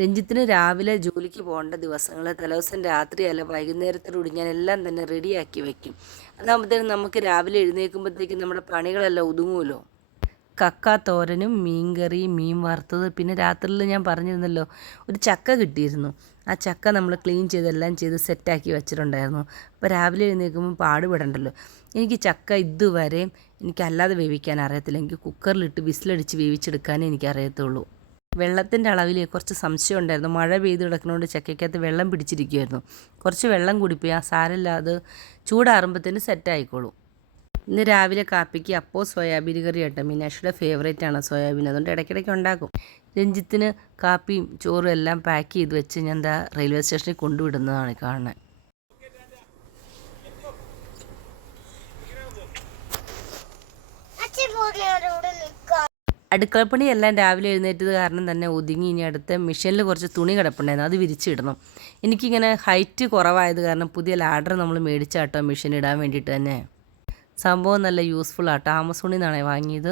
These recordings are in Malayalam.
രഞ്ജിത്തിന് രാവിലെ ജോലിക്ക് പോകേണ്ട ദിവസങ്ങൾ തലേദിവസം രാത്രിയല്ല വൈകുന്നേരത്തോടുകൂടി ഞാൻ എല്ലാം തന്നെ റെഡിയാക്കി വയ്ക്കും. അതാകുമ്പോഴത്തേനും നമുക്ക് രാവിലെ എഴുന്നേൽക്കുമ്പോഴത്തേക്കും നമ്മുടെ പണികളെല്ലാം ഒതുങ്ങുമല്ലോ. കക്ക തോരനും മീൻകറി, മീൻ വറുത്തത്, പിന്നെ രാത്രിയിൽ ഞാൻ പറഞ്ഞിരുന്നല്ലോ ഒരു ചക്ക കിട്ടിയിരുന്നു. ആ ചക്ക നമ്മൾ ക്ലീൻ ചെയ്തെല്ലാം ചെയ്ത് സെറ്റാക്കി വെച്ചിട്ടുണ്ടായിരുന്നു. അപ്പോൾ രാവിലെ എഴുന്നേൽക്കുമ്പോൾ പാടുപെടണ്ടല്ലോ. എനിക്ക് ചക്ക ഇതുവരെയും എനിക്കല്ലാതെ വേവിക്കാൻ അറിയത്തില്ല. എനിക്ക് കുക്കറിലിട്ട് വിസിലടിച്ച് വേവിച്ചെടുക്കാനേ എനിക്കറിയത്തുള്ളൂ. വെള്ളത്തിൻ്റെ അളവിൽ കുറച്ച് സംശയം ഉണ്ടായിരുന്നു. മഴ പെയ്ത് കിടക്കുന്നതുകൊണ്ട് ചക്കയ്ക്കകത്ത് വെള്ളം പിടിച്ചിരിക്കുമായിരുന്നു. കുറച്ച് വെള്ളം കൂടിപ്പോയി. ആ സാരമില്ല, അത് ചൂടാറുമ്പോഴത്തേന് സെറ്റായിക്കോളും. ഇന്ന് രാവിലെ കാപ്പിക്ക് അപ്പോൾ സോയാബീൻ കറി കേട്ടോ. മീനാക്ഷിയുടെ ഫേവറേറ്റാണ് സോയാബീൻ, അതുകൊണ്ട് ഇടയ്ക്കിടയ്ക്ക് ഉണ്ടാക്കും. രഞ്ജിത്തിന് കാപ്പിയും ചോറും എല്ലാം പാക്ക് ചെയ്ത് വെച്ച് ഞാൻ എന്താ റെയിൽവേ സ്റ്റേഷനിൽ കൊണ്ടുവിടുന്നതാണ് കാണുന്നത്. അടുക്കളപ്പണിയെല്ലാം രാവിലെ എഴുന്നേറ്റത് കാരണം തന്നെ ഒതുങ്ങി. ഇനി അടുത്ത മെഷീനിൽ കുറച്ച് തുണി കിടപ്പുണ്ടായിരുന്നു, അത് വിരിച്ചിടണം. എനിക്കിങ്ങനെ ഹൈറ്റ് കുറവായത് കാരണം പുതിയ ലാഡർ നമ്മൾ മേടിച്ചാട്ടോ മെഷീൻ ഇടാൻ വേണ്ടിയിട്ട് തന്നെ. സംഭവം നല്ല യൂസ്ഫുൾ ആട്ടോ. ആമസോണിൽ നിന്നാണ് വാങ്ങിയത്.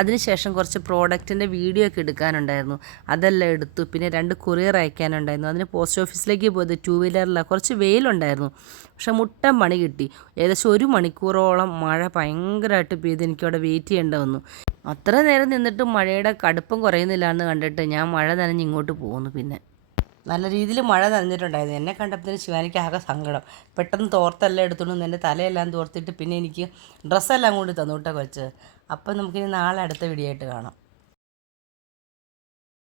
അതിനുശേഷം കുറച്ച് പ്രോഡക്റ്റിൻ്റെ വീഡിയോ ഒക്കെ എടുക്കാനുണ്ടായിരുന്നു, അതെല്ലാം എടുത്തു. പിന്നെ 2 കൊറിയർ അയക്കാനുണ്ടായിരുന്നു. അതിന് പോസ്റ്റ് ഓഫീസിലേക്ക് പോയത് 2 വീലറിലാണ്. കുറച്ച് വെയിലുണ്ടായിരുന്നു, പക്ഷെ മുട്ടൻ പണി കിട്ടി. ഏകദേശം 1 മണിക്കൂറോളം മഴ ഭയങ്കരമായിട്ട് പെയ്ത് എനിക്കവിടെ വെയിറ്റ് ചെയ്യേണ്ടി വന്നു. അത്ര നേരം നിന്നിട്ടും മഴയുടെ കടുപ്പം കുറയുന്നില്ല എന്ന് കണ്ടിട്ട് ഞാൻ മഴ നനഞ്ഞ് ഇങ്ങോട്ട് പോകുന്നു. പിന്നെ നല്ല രീതിയിൽ മഴ നനഞ്ഞിട്ടുണ്ടായിരുന്നു. എന്നെ കണ്ടപ്പോഴത്തേന് ശിവാനിക്ക് ആകെ സങ്കടം. പെട്ടെന്ന് തോർത്തെല്ലാം എടുത്തുകൊണ്ട് എൻ്റെ തലയെല്ലാം തോർത്തിട്ട് പിന്നെ എനിക്ക് ഡ്രസ്സെല്ലാം കൊണ്ട് തന്നു കേട്ടോ കൊച്ച്. അപ്പം നമുക്കിനി നാളെ അടുത്ത വീഡിയോ ആയിട്ട് കാണാം.